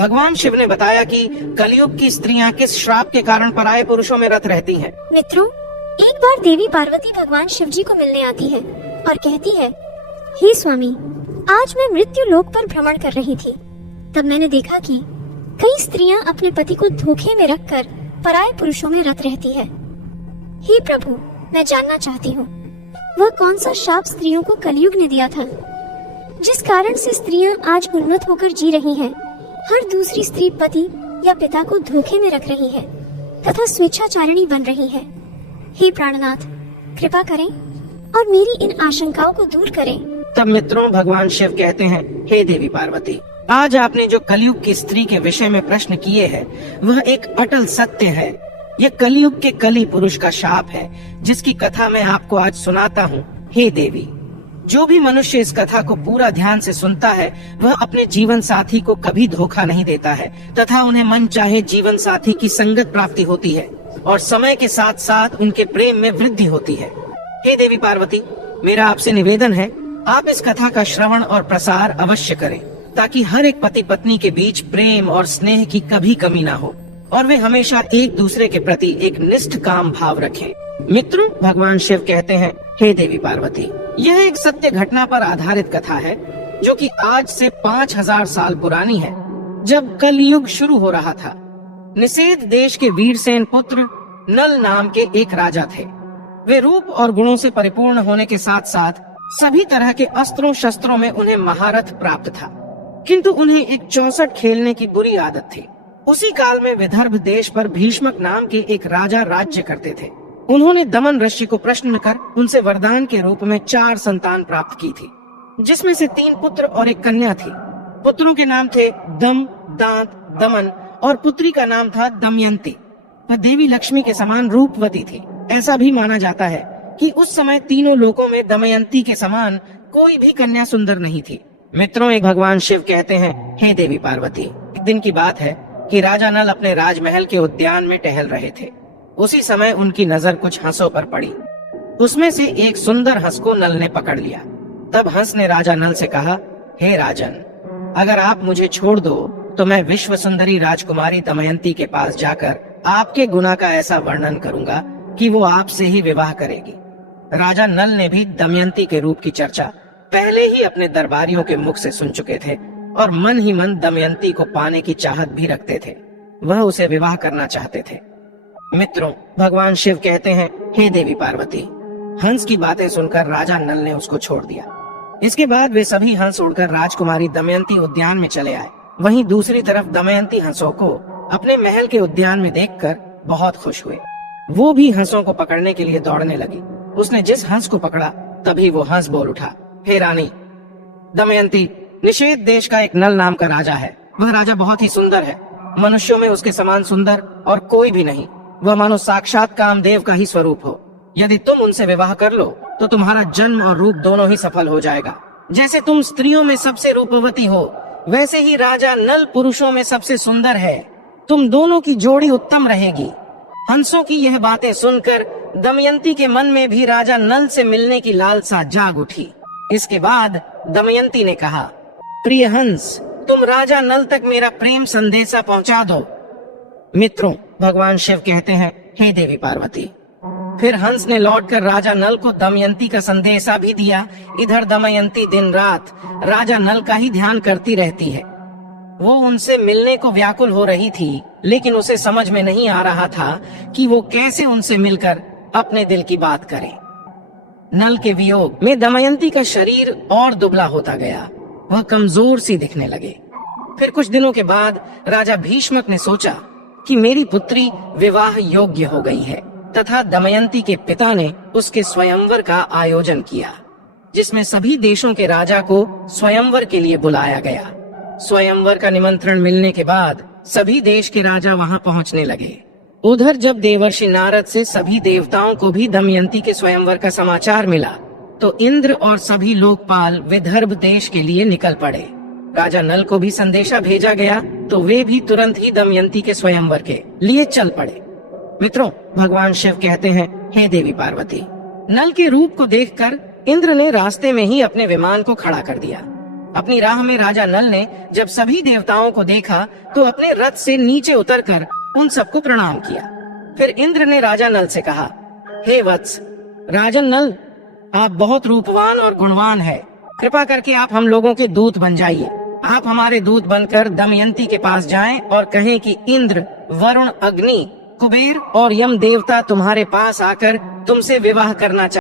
भगवान शिव ने बताया कि कलयुग की स्त्रियां किस श्राप के कारण पराये पुरुषों में रत रहती हैं। मित्रों, एक बार देवी पार्वती भगवान शिव जी को मिलने आती है और कहती है, हे स्वामी, आज मैं मृत्यु लोक पर भ्रमण कर रही थी। तब मैंने देखा कि कई स्त्रियां अपने पति को धोखे में रखकर पराये पुरुषों में रत रहती है। हे प्रभु, मैं जानना चाहती हूँ वह कौन सा शाप स्त्रियों को कलयुग ने दिया था, जिस कारण से स्त्रियां आज उन्नत होकर जी रही हैं, हर दूसरी स्त्री पति या पिता को धोखे में रख रही है तथा स्वेच्छाचारिणी बन रही है। हे प्राणनाथ, कृपा करें और मेरी इन आशंकाओं को दूर करें। तब मित्रों, भगवान शिव कहते हैं, हे देवी पार्वती, आज आपने जो कलयुग की स्त्री के विषय में प्रश्न किए हैं वह एक अटल सत्य है। यह कलयुग के कली पुरुष का शाप है, जिसकी कथा मैं आपको आज सुनाता हूँ। हे देवी, जो भी मनुष्य इस कथा को पूरा ध्यान से सुनता है वह अपने जीवन साथी को कभी धोखा नहीं देता है तथा उन्हें मन चाहे जीवन साथी की संगत प्राप्ति होती है और समय के साथ साथ उनके प्रेम में वृद्धि होती है। हे देवी पार्वती, मेरा आपसे निवेदन है, आप इस कथा का श्रवण और प्रसार अवश्य करें ताकि हर एक पति पत्नी के बीच प्रेम और स्नेह की कभी कमी ना हो और वे हमेशा एक दूसरे के प्रति एक निष्ठ काम भाव रखें। मित्रों, भगवान शिव कहते हैं, हे देवी पार्वती, यह एक सत्य घटना पर आधारित कथा है जो कि आज से 5000 साल पुरानी है। जब कलयुग शुरू हो रहा था, निषेध देश के वीरसेन पुत्र नल नाम के एक राजा थे। वे रूप और गुणों से परिपूर्ण होने के साथ साथ सभी तरह के अस्त्रों शस्त्रों में उन्हें महारथ प्राप्त था, किंतु उन्हें एक चौसठ खेलने की बुरी आदत थी। उसी काल में विदर्भ देश पर भीष्मक नाम के एक राजा राज्य करते थे। उन्होंने दमन ऋषि को प्रश्न कर उनसे वरदान के रूप में 4 संतान प्राप्त की थी, जिसमें से 3 पुत्र और एक कन्या थी। पुत्रों के नाम थे दम, दांत, दमन और पुत्री का नाम था दमयंती। वह देवी लक्ष्मी के समान रूपवती थी। ऐसा भी माना जाता है कि उस समय तीनों लोकों में दमयंती के समान कोई भी कन्या सुंदर नहीं थी। मित्रों, एक भगवान शिव कहते हैं, हे देवी पार्वती, एक दिन की बात है कि राजा नल अपने राजमहल के उद्यान में टहल रहे थे। उसी समय उनकी नजर कुछ हंसों पर पड़ी। उसमें से एक सुंदर हंस को नल ने पकड़ लिया। तब हंस ने राजा नल से कहा, हे राजन, अगर आप मुझे छोड़ दो तो मैं विश्व सुंदरी राजकुमारी दमयंती के पास जाकर आपके गुना का ऐसा वर्णन करूंगा कि वो आपसे ही विवाह करेगी। राजा नल ने भी दमयंती के रूप की चर्चा पहले ही अपने दरबारियों के मुख से सुन चुके थे और मन ही मन दमयंती को पाने की चाहत भी रखते थे। वह उसे विवाह करना चाहते थे। मित्रों, भगवान शिव कहते हैं, हे देवी पार्वती, हंस की बातें सुनकर राजा नल ने उसको छोड़ दिया। इसके बाद वे सभी हंस उड़कर राजकुमारी दमयंती उद्यान में चले आए। वहीं दूसरी तरफ दमयंती हंसों को अपने महल के उद्यान में देखकर बहुत खुश हुए। वो भी हंसों को पकड़ने के लिए दौड़ने लगी। उसने जिस हंस को पकड़ा तभी वो हंस बोल उठा, हे रानी दमयंती, निषेध देश का एक नल नाम का राजा है। वह राजा बहुत ही सुंदर है। मनुष्यों में उसके समान सुंदर और कोई भी नहीं। वह मानो साक्षात कामदेव का ही स्वरूप हो। यदि तुम उनसे विवाह कर लो तो तुम्हारा जन्म और रूप दोनों ही सफल हो जाएगा। जैसे तुम स्त्रियों में सबसे रूपवती हो, वैसे ही राजा नल पुरुषों में सबसे सुंदर है। तुम दोनों की जोड़ी उत्तम रहेगी। हंसों की यह बातें सुनकर दमयंती के मन में भी राजा नल से मिलने की लालसा जाग उठी। इसके बाद दमयंती ने कहा, प्रिय हंस, तुम राजा नल तक मेरा प्रेम संदेशा पहुंचा दो। मित्रों, भगवान शिव कहते हैं, हे देवी पार्वती, फिर हंस ने लौटकर राजा नल को दमयंती का संदेशा भी दिया। इधर दमयंती दिन रात राजा नल का ही ध्यान करती रहती है। वो उनसे मिलने को व्याकुल हो रही थी, लेकिन उसे समझ में नहीं आ रहा था कि वो कैसे उनसे मिलकर अपने दिल की बात करे। नल के वियोग में दमयंती का शरीर और दुबला होता गया। वह कमजोर सी दिखने लगे। फिर कुछ दिनों के बाद राजा भीष्मक ने सोचा कि मेरी पुत्री विवाह योग्य हो गई है तथा दमयंती के पिता ने उसके स्वयंवर का आयोजन किया, जिसमें सभी देशों के राजा को स्वयंवर के लिए बुलाया गया। स्वयंवर का निमंत्रण मिलने के बाद सभी देश के राजा वहां पहुंचने लगे। उधर जब देवर्षि नारद से सभी देवताओं को भी दमयंती के स्वयंवर का समाचार मिला तो इंद्र और सभी लोकपाल विदर्भ देश के लिए निकल पड़े। राजा नल को भी संदेशा भेजा गया तो वे भी तुरंत ही दमयंती के स्वयंवर के लिए चल पड़े। मित्रों, भगवान शिव कहते हैं, हे देवी पार्वती, नल के रूप को देखकर इंद्र ने रास्ते में ही अपने विमान को खड़ा कर दिया। अपनी राह में राजा नल ने जब सभी देवताओं को देखा तो अपने रथ से नीचे उतरकर उन सबको प्रणाम किया। फिर इंद्र ने राजा नल से कहा, हे वत्स, राजन नल, आप बहुत रूपवान और गुणवान है। कृपा करके आप हम लोगों के दूत बन जाइए। आप हमारे दूत बनकर दमयंती के पास जाएं और कहें कि इंद्र, वरुण, अग्नि, कुबेर और यम देवता तुम्हारे पास आकर तुमसे विवाह करना